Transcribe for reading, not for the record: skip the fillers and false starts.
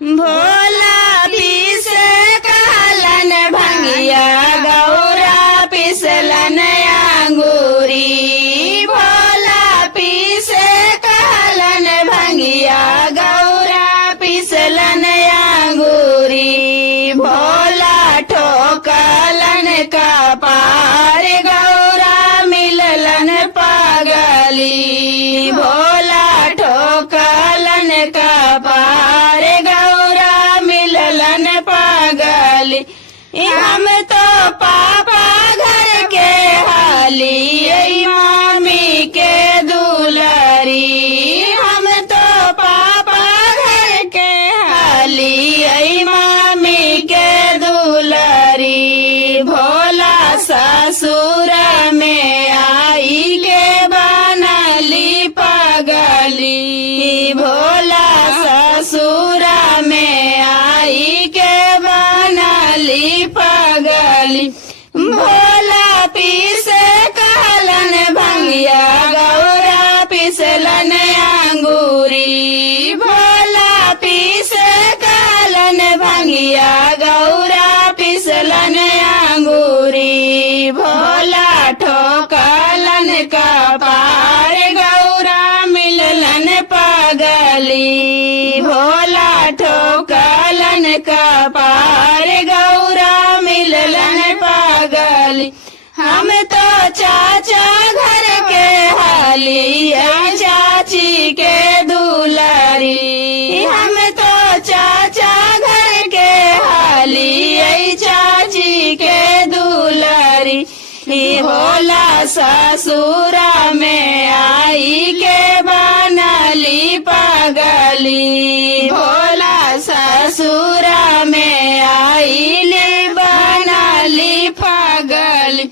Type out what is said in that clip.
भोला पीसे कहलन भंगिया गौरा पिसलन अंगूरी। भोला पीसे कहलन भंगिया गौरा पिसलन अंगूरी। भोला ठोकलन कपार गौरा मिललन पागली। भोला ठोकलन कपार गौरा मिललन पागली। हम तो पापा घर के हाली मामी के दुलारी। हम तो पापा घर के हाली मामी के दुलारी। भोला ससुर में आई के बनली पागली। भोला ससुर में आई के बनली पागली। भोला पीसे कहलन भंगिया गौरा पिसलन अंगूरी। भोला पीसे कहलन भंगिया गौरा पिसलन अंगूरी। भोला ठोकलन कपार गौरा मिललन पागली। भोला ठोकलन कपार गौरा मिललन पागली। हम तो चाचा घर के हाली चाची के दुलारी। हम तो चाचा घर के हाली चाची के दुलारी। भोला ससुर में आई के बनली पागली।